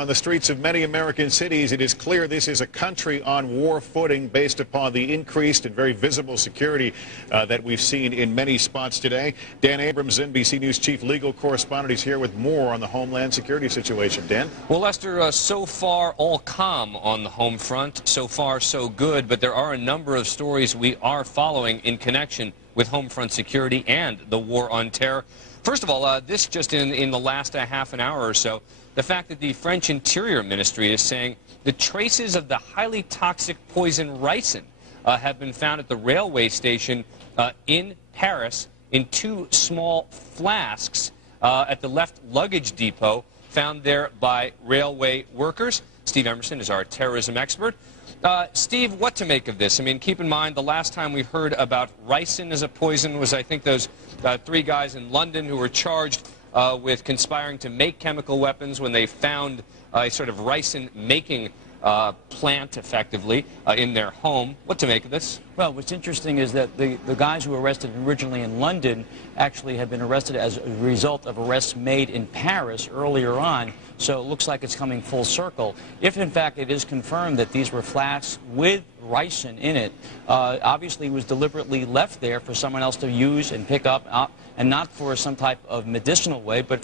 On the streets of many American cities, it is clear this is a country on war footing based upon the increased and very visible security that we've seen in many spots today. Dan Abrams, NBC News chief legal correspondent, is here with more on the Homeland Security situation. Dan? Well, Lester, so far all calm on the home front. So far so good, but there are a number of stories we are following in connection with home front security and the war on terror. First of all, this just in the last half an hour or so, the fact that the French Interior Ministry is saying the traces of the highly toxic poison ricin have been found at the railway station in Paris in 2 small flasks at the left luggage depot found there by railway workers. Steve Emerson is our terrorism expert. Steve, what to make of this? I mean, keep in mind the last time we heard about ricin as a poison was, I think, those 3 guys in London who were charged with conspiring to make chemical weapons when they found a sort of ricin-making plant, effectively, in their home. What to make of this? Well, what's interesting is that the guys who were arrested originally in London actually have been arrested as a result of arrests made in Paris earlier on, so it looks like it's coming full circle. If, in fact, it is confirmed that these were flasks with ricin in it, obviously it was deliberately left there for someone else to use and pick up, and not for some type of medicinal way, but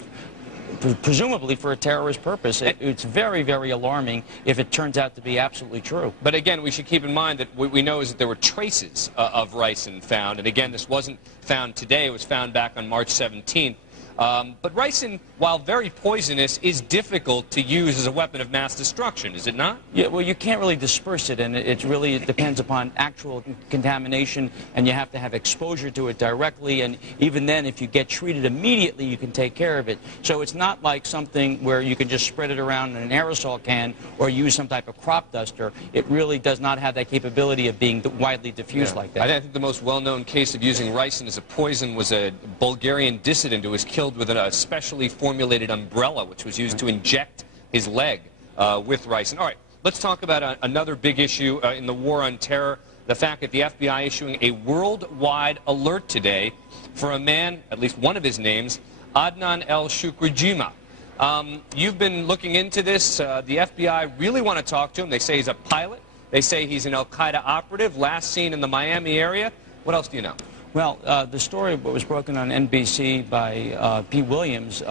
presumably for a terrorist purpose. It's very, very alarming if it turns out to be absolutely true. But again, we should keep in mind that what we know is that there were traces of ricin found. And again, this wasn't found today. It was found back on March 17th. But ricin, while very poisonous, is difficult to use as a weapon of mass destruction, is it not? Yeah, well, you can't really disperse it, and it depends upon actual contamination, and you have to have exposure to it directly, and even then, if you get treated immediately, you can take care of it. So it's not like something where you can just spread it around in an aerosol can or use some type of crop duster. It really does not have that capability of being widely diffused like that. I think the most well-known case of using ricin as a poison was a Bulgarian dissident who was killed with a specially formulated umbrella, which was used to inject his leg with ricin. All right, let's talk about another big issue in the war on terror, the fact that the FBI issuing a worldwide alert today for a man, at least one of his names, Adnan Shukrijumah. You've been looking into this. The FBI really want to talk to him. They say he's a pilot. They say he's an al-Qaeda operative, last seen in the Miami area. What else do you know? Well, the story was broken on NBC by Pete Williams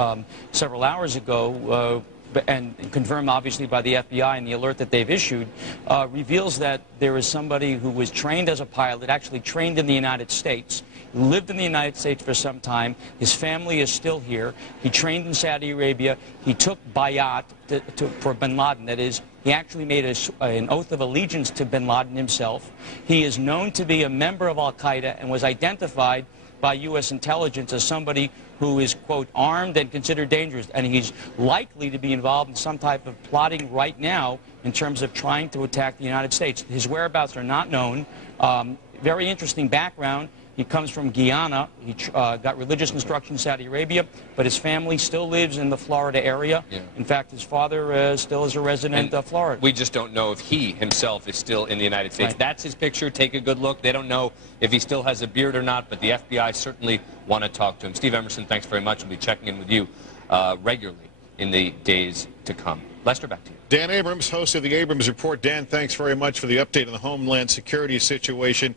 several hours ago, and confirmed obviously by the FBI, and the alert that they've issued reveals that there is somebody who was trained as a pilot, actually trained in the United States, lived in the United States for some time. His family is still here. He trained in Saudi Arabia. He took bayat for bin Laden. That is, he actually made an oath of allegiance to bin Laden himself. He is known to be a member of al-Qaeda and was identified by U.S. intelligence as somebody who is, quote, armed and considered dangerous. And he's likely to be involved in some type of plotting right now in terms of trying to attack the United States. His whereabouts are not known. Very interesting background. He comes from Guyana. He got religious instruction in Saudi Arabia, but his family still lives in the Florida area. Yeah. In fact, his father still is a resident of Florida. We just don't know if he himself is still in the United States. Right. That's his picture. Take a good look. They don't know if he still has a beard or not, but the FBI certainly want to talk to him. Steve Emerson, thanks very much. We'll be checking in with you regularly in the days to come. Lester, back to you. Dan Abrams, host of the Abrams Report. Dan, thanks very much for the update on the Homeland Security situation.